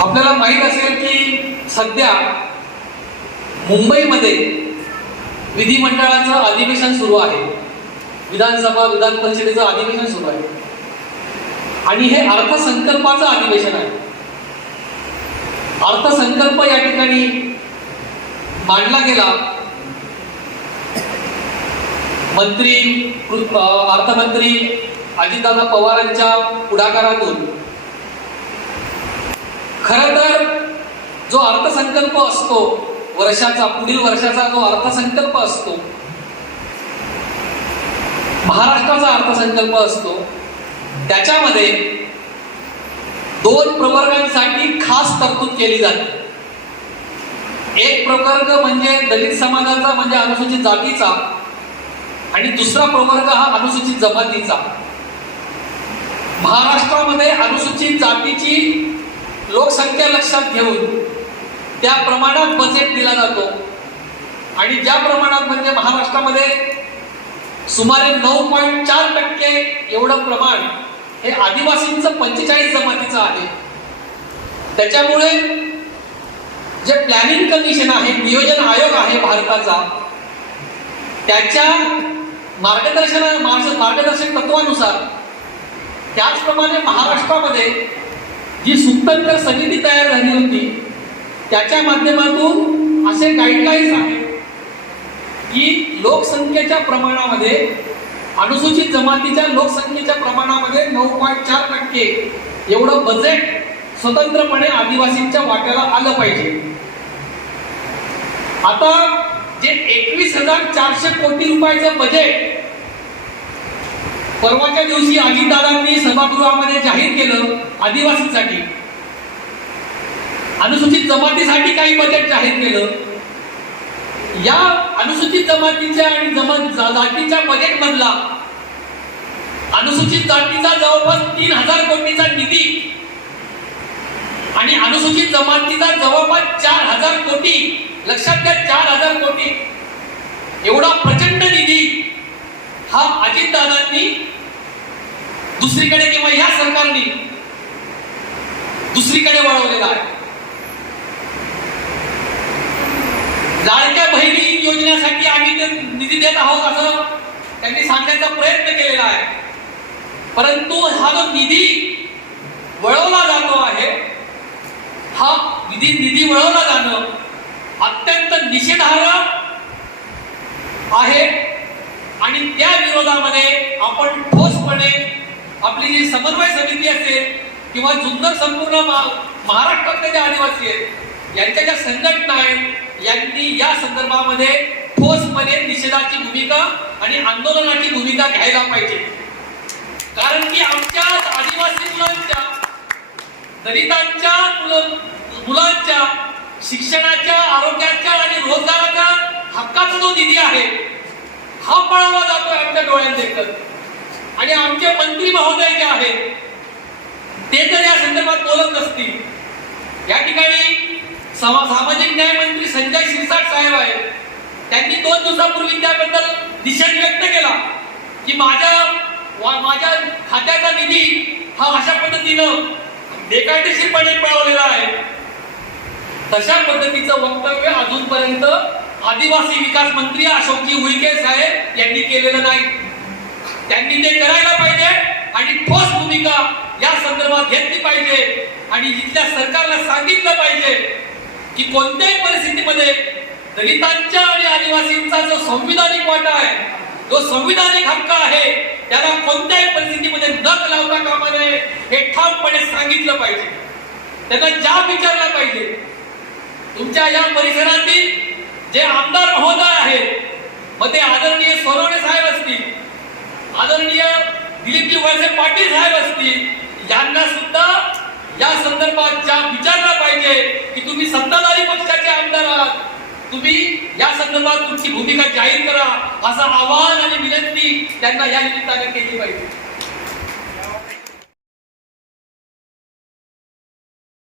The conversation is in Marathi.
आपल्याला माहीत असेल की सध्या मुंबईमध्ये विधिमंडळाचं अधिवेशन सुरू आहे. विधानसभा विधान परिषदेचं अधिवेशन सुरू आहे. आणि हे अर्थसंकल्पाचं अधिवेशन आहे. अर्थसंकल्प या ठिकाणी मांडला गेला. मंत्री अर्थमंत्री अजितदादा पवारांच्या पुढाकारातून खर तर जो अर्थसंकल्प असतो वर्षाचा पुढील वर्षाचा जो अर्थसंकल्प असतो महाराष्ट्राचा अर्थसंकल्प असतो त्याच्यामध्ये दोन प्रवर्गांसाठी खास तरतूद केली जाते. एक प्रवर्ग म्हणजे दलित समाजाचा म्हणजे अनुसूचित जातीचा आणि दुसरा प्रवर्ग हा अनुसूचित जमातीचा. महाराष्ट्रामध्ये अनुसूचित जातीची लोकसंख्या लक्षात घेऊन त्या प्रमाणात बजेट दिला जातो. आणि ज्या प्रमाणात म्हणजे महाराष्ट्रामध्ये सुमारे नऊ पॉईंट चार टक्के एवढं प्रमाण हे आदिवासींचं पंचेचाळीस जमातीचं आहे. त्याच्यामुळे जे प्लॅनिंग कमिशन आहे नियोजन आयोग आहे भारताचा त्याच्या मार्गदर्शना मार्गदर्शक तत्वानुसार त्याचप्रमाणे महाराष्ट्रामध्ये जी सुप्तंकर समिती तयार झाली होती त्याच्या माध्यमातून असे गाईडलाईन्स आहेत की लोकसंख्येच्या प्रमाणामध्ये अनुसूचित जमातीच्या लोकसंख्येच्या प्रमाणामध्ये नऊ पॉईंट चार टक्के एवढं बजेट स्वतंत्रपणे आदिवासींच्या वाट्याला आलं पाहिजे. आता जे एकवीस हजार चारशे कोटी रुपयाचं बजेट परवाच्या दिवशी अजितदादांनी सभागृहामध्ये जाहीर केलं आदिवासींसाठी. अनुसूचित जमातीसाठी काही बजेट जाहीर केलं. या अनुसूचित जमातीच्या आणि जमात जातीच्या बजेट मधला अनुसूचित जातीचा जवळपास तीन हजार कोटीचा निधी आणि अनुसूचित जमातीचा जवळपास चार हजार कोटी लक्षात घ्या चार हजार कोटी. एवढा प्रचंड निधी हा अजितदादांनी दुसरीकडे किंवा या सरकारने दुसरीकडे वळवलेला आहे. लाडक्या बहिणी योजनेसाठी आम्ही ते निधी देत आहोत असं त्यांनी सांगण्याचा प्रयत्न केलेला आहे. परंतु हा जो निधी वळवला जातो आहे हा निधी निधी वळवला जाणं अत्यंत निषेधार्ह आहे. आणि त्या विरोधामध्ये आपण ठोसपणे आपली जी समन्वय समिती असेल किंवा जुन्नर संपूर्ण महाराष्ट्रातले जे आदिवासी आहेत यांच्या ज्या संघटना आहेत यांनी या संदर्भामध्ये ठोसपणे निषेधाची भूमिका आणि आंदोलनाची भूमिका घ्यायला पाहिजे. कारण की आमच्या आदिवासी मुलांच्या दलितांच्या मुलं- मुलांच्या शिक्षणाच्या आरोग्याच्या आणि रोजगाराच्या हक्काचा जो निधी आहे हा पळवला जातोय आमच्या डोळ्यात जे मंत्री महोदय जे आहेत. ते जर या संदर्भात बोलत नसतील या ठिकाणी सामाजिक न्याय मंत्री संजय शिरसाट साहेब आहेत. त्यांनी दोन दिवसापूर्वी त्याबद्दल निषेध व्यक्त केला की माझ्या वा- माझ्या खात्याचा निधी हा अशा पद्धतीनं बेकायदेशीरपणे पळवलेला आहे. तशा पद्धतीचं वक्तव्य अजूनपर्यंत आदिवासी विकास मंत्री अशोकजी उईके साहेब यांनी केलेलं नाही. त्यांनी ते करायला पाहिजे आणि ठोस भूमिका या संदर्भात घेतली पाहिजे. आणि इथल्या सरकारला सांगितलं पाहिजे की कोणत्याही परिस्थितीमध्ये दलितांच्या आणि आदिवासींचा जो संविधानिक वाटा आहे जो संविधानिक हक्क आहे त्याला कोणत्याही परिस्थितीमध्ये नक लावता कामा नये हे ठामपणे सांगितलं पाहिजे. त्यांना जाब विचारला पाहिजे. तुमच्या या परिसरातील जे आमदार महोदय आहेत मग ते आदरणीय सोनवणे साहेब असतील आदरणीय दिलीपजी वळसे पाटील साहेब असतील यांना सुद्धा या संदर्भात विचारला पाहिजे की तुम्ही सत्ताधारी पक्षाचे आमदार आहात. तुम्ही या संदर्भात तुमची भूमिका जाहीर करा असं आवाहन आणि विनंती त्यांना या निमित्ताने केली पाहिजे.